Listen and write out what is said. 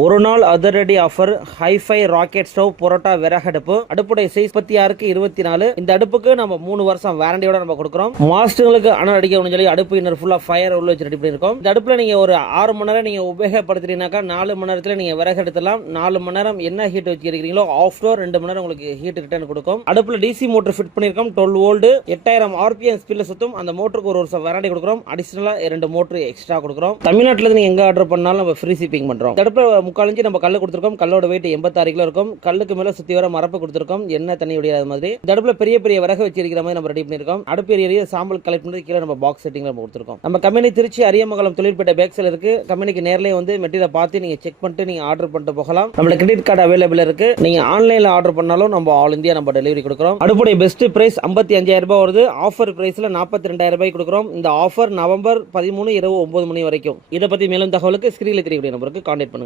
ஒரு நாள் அதிரடி offer hi-fi rocket stove parotta விறகு அடுப்பு. அடுப்புடைய சைஸ் 36க்கு 24. இந்த அடுப்புக்கு நம்ம 3 வருஷம் வாரண்டியோட நம்ம கொடுக்குறோம். மாஸ்டர்களுக்கு அனல் அடிக்க சொல்லி அடுப்பு இன்னர் ஃபுல்லா ஃபயர் உள்ள வச்சு ரெடி பண்ணிருக்கோம். இந்த அடுப்புல நீங்க ஒரு 6 மணி நேரம் நீங்க உபயோகப்படுத்துறீங்கன்னாக்கா 4 மணி நேரத்துல நீங்க விறகு எடுத்துலாம். 4 மணி நேரம் என்ன ஹீட் வச்சிருக்கீங்களோ ஆஃப் டோர் 2 மணி நேரம் உங்களுக்கு ஹீட் ரிட்டர்ன் கொடுக்கும். அடுப்புல டிசி மோட்டர் ஃபிட் பண்ணிருக்கோம். 12 வோல்ட் 8000 RPM ஸ்பீட்ல சுத்தும். அந்த மோட்டருக்கு ஒரு வருஷம் வாரண்டி கொடுக்குறோம். அடிஷனலா 2 மோட்டர் எக்ஸ்ட்ரா கொடுக்குறோம். தமிழ்நாட்டுல நீங்க எங்க ஆர்டர் பண்ணாலும் நம்ம ஃப்ரீ ஷிப்பிங் பண்றோம். இந்த அடுப்புல 3/4 இன்ச் நம்ம கல்லு கொடுத்துருக்கோம். கல்லோட வெயிட் 86 கிலோ இருக்கும். கல்லுக்கு மேல சுத்தி வர மரப்பு கொடுத்துருக்கோம். எண்ணெய் தண்ணி விடாத மாதிரி. இந்த அடுப்புல பெரிய பெரிய விறகு வச்சிருக்கிற மாதிரி நம்ம ரெடி பண்ணிருக்கோம். அடுப்பு ஏரியா சாம்பல் கலெக்ட் பண்ணி கீழே நம்ம பாக்ஸ் செட்டிங்ல நம்ம கொடுத்துருக்கோம். நம்ம கம்பெனி திருச்சி அரியமங்கலம் தொழிற்பேட்டை பேக்ஸ்ல இருக்கு. கம்பெனிக்கு நேர்லயே வந்து மெட்டீரியல் பார்த்து நீங்க செக் பண்ணிட்டு நீங்க ஆர்டர் பண்ணிட்டு போகலாம். நம்மளோட கிரெடிட் கார்டு அவைலபிள் இருக்கு. நீங்க ஆன்லைன்ல ஆர்டர் பண்ணாலும் நம்ம ஆல் இந்தியா நம்ம டெலிவரி கொடுக்குறோம். அடுப்புடைய பெஸ்ட் பிரைஸ் 55,000 ரூபாய் வருது. ஆஃபர் பிரைஸ்ல 42,000 ரூபாய் கொடுக்குறோம். இந்த ஆஃபர் நவம்பர் 13 இரவு 9 மணி வரைக்கும். இதை பத்தி மேலும் தகவலுக்கு ஸ்கிரீன்ல தெரியக்கூடிய நம்பருக்கு கான்டாக்ட் பண்ணுங்க.